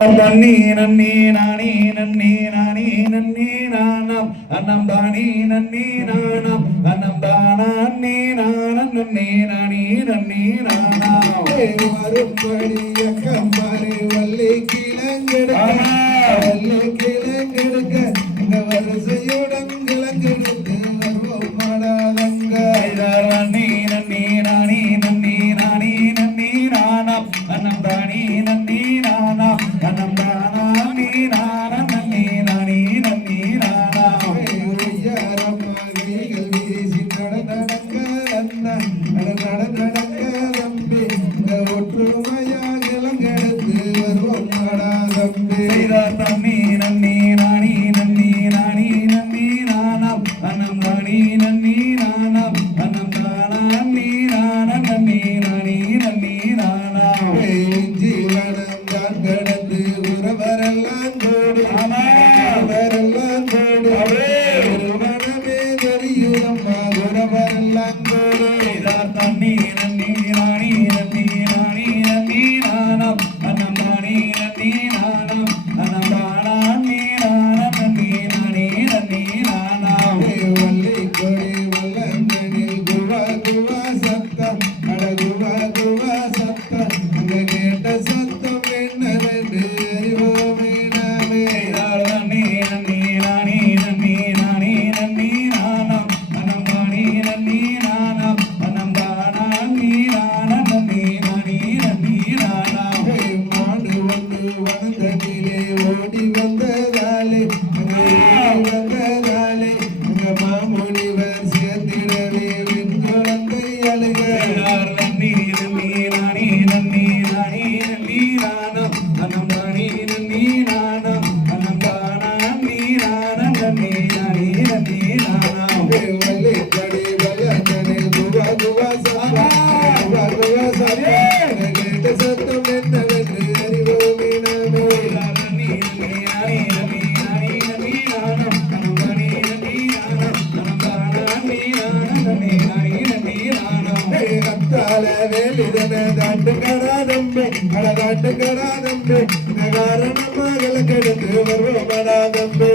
தண்ணி நன்னி நானி நன்னி நானி நன்னி நானம் அன்னம் தானி நன்னி நானம் அன்னம் தானி நானம் நன்னி நானி நன்னி நானம் மறுபடி அக்கம்பாரி வள்ளி கிழங்கெடுக்க வள்ளி கிழங்கெடுக்க இந்த வரிசையுடன் கிழங்கெடுத்து வருவோம் மாடாதங்க நன்னி நன்னி நானி நன்னி நானி நன்னி நானம் அன்னம் தானி நன்னி நானம் அன்னம் தானி நானம் நன்னி நானி நன்னி நானம் கைகள் வீசி நடக்க தம்பி இந்த ஒற்றுமையா கிழங்கெடுத்து வருவோம் மாடாதம்பி தண்ணி நன்னி நானி நன்னி நானி நன்னி நானம் அன்னம் தானி நன்னி நானம் அன்னம் தானி நானம் நன்னி நானி நன்னி நானம் ஜீவனம் தான் கடந்து உறவரெல்லாம் கோடு உறவரெல்லாம் கோடு ஒரு மனமே தெரியுதம்மா உறவரெல்லாம் கோடு தண்ணி நன்னி நானி நன்னி நானி நன்னி நானம் அன்னம் தானி நன்னி நானம் அன்னம் தானி நானம் நன்னி நானி நன்னி நானம் வள்ளி கொடி வல்லங்களில் குவா குவா சத்தம் அட குவா குவா சத்தம் அங்க கேட்ட சத்தம் என்னவென்று அறிவோமே நாமே நன்னி நன்னி நானி நன்னி நானி நன்னி நானம் அன்னம் தானி நன்னி நானம் அன்னம் தானி நானம் நன்னி நானி நன்னி நானம் மாடு ஒன்று வனந்தனிலே ஓடி வந்ததாலே வந்ததாலே அங்க மாமுனிவர் சேர்த்திடவே வெண் குழந்தை அழுக நன்னி நன்னி நானி நன்னி நானி நன்னி நானம் அன்னம் தானி நன்னி நானம் அன்னம் தானி நானம் நன்னி நானி நன்னி நானம் வள்ளி கொடி வல்லந்தனை குவா குவா சத்தம் குவா குவா சத்தம் கேட்ட சத்தம் என்னவென்று அறிவோமே நாமே நன்னி நன்னி நானி நன்னி நானி நன்னி நானம் அன்னம் தானி நன்னி நானம் அன்னம் தானி நானம் நன்னி நானி நன்னி நானம் கத்தால வேலிதன தாட்டு கடாதம்பே அட தாட்டு கடாதம்பே காரணமாக கிடந்து வருவோம் அடாதம்பே